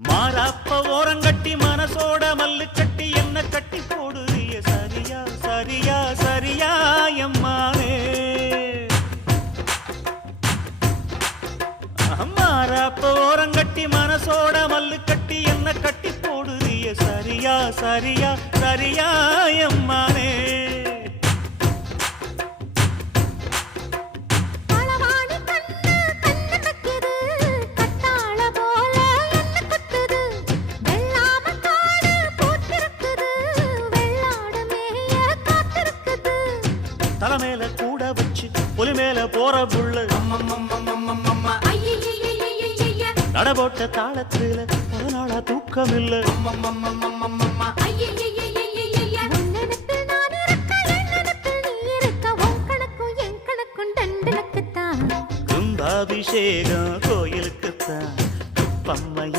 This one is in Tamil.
மாறாப்ப ஓரங்கட்டி மனசோட மல்லு கட்டி என்ன கட்டி போடுறிய சரியா சரியா சரியா எம்மானே மாறாப்ப ஓரங்கட்டி மனசோட மல்லு கட்டி என்ன கட்டி போடுறிய சரியா சரியா சரியா எம்மானே தலைமையில கூட வச்சு புலி மேல போற புள்ள நடபோட்ட தாளத்துல பல நாளா தூக்கம் இல்ல கும்பாபிஷேகம் கோயிலுக்குத்தான் குப்பம்மை